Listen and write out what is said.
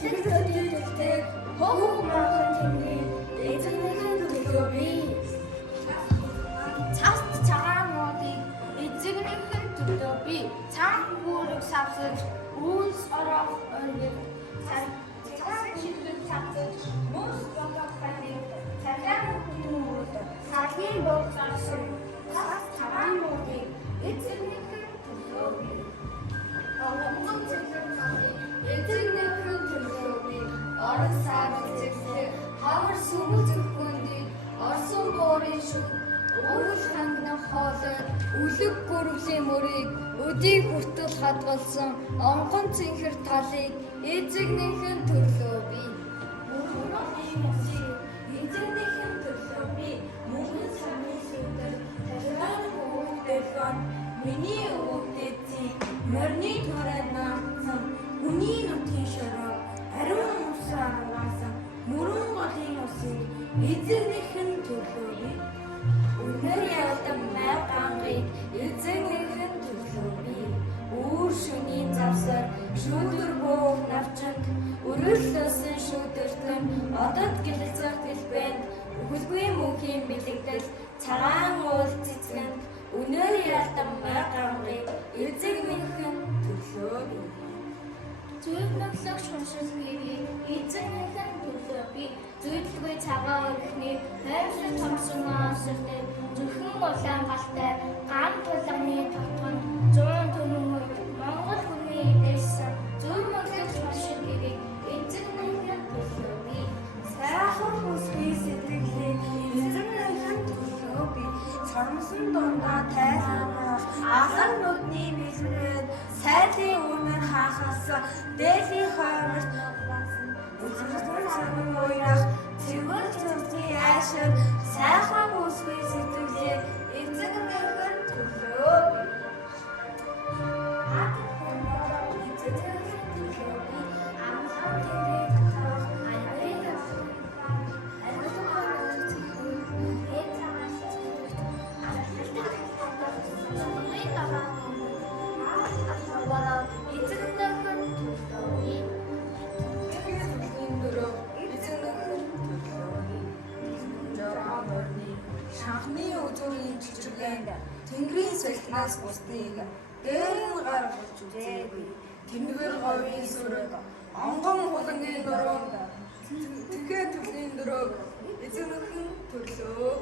Тэгэлтэй хог мархан тэнгэр эзэнийхэн төлөө би цаст цагаануудыг эзэгнийхэн төлөө би цаан бүрэг савсаж үүс орох өндөр цагаан шилдэг цавсаж мөс болох ханыг цагаан хүмүүст салгийн боловсон цаст цагаануудыг эзэгнийхэн төлөө би онгон цэцэрлэг эзэгнийхэн төлөө би орон сайд эзэгтэй хавар сүмж өгөхөндий орсон буурын шүд өрөл ханган хоолой үлэг гөрвлийн мөрийг өдийг хүртэл хадгалсан онгон цэнхэр талыг эзэгнийхэн төлөө би мөрөний мосыг эзэгнийхэн төлөө би мөнгөн самын сүдэр талаар хөвгдөлгөн миний өвгдөцийг морины төрөнд наасан хүний нутгийн шороо ариун усаар угаасан мөрөн голын усыг эзэгнийхэн төлөө би өнөр явдаг май гангыг эзэгнийхэн төлөө би үүр шөнийн завсар шүүдэр буух навчанд өрөөлсөн шүүдэртэн одод гэлцэх гэлбэнд хөлгүй мөнхийн бэлэгдэл цагаан уул цэцгэнд өнөр явдаг май гангыг эзэгнийхэн төлөө би Зүйл нөхлөх шуншилгийг эзэгнийхэн төлөө би зүйлгүй цагаан өрхний хайрсан томсон аавсартай зөвхөн улаан галтай ган тулганы тогтгонд 100 түмэн Монгол хүний эдэлсэн зүйл нөхлөх шуншилгийг эзэгнийхэн төлөө би сайхан хүсний сэтгэлийг эзэгнийхэн төлөө би соромсон дундаа тайлбар ахар нүдний бэлмээд сайдын өмнө хаахаас дээлийн хойноос үзэгдсэн самын уянах цэвэр цэврийн айшир сайхан хүсний сэтгэлийг эзэгнийхэн төлөө би Шанхны өзөөний чичиргээнд тэнгэрийн сэлтнаас бусдыг дээрэн гаргаж үзээгүй. Тэнгэр говийн сүрэг онгон хулангийн дөрөв тэгэхээр төлөний дөрөв эзэнхэн төлөө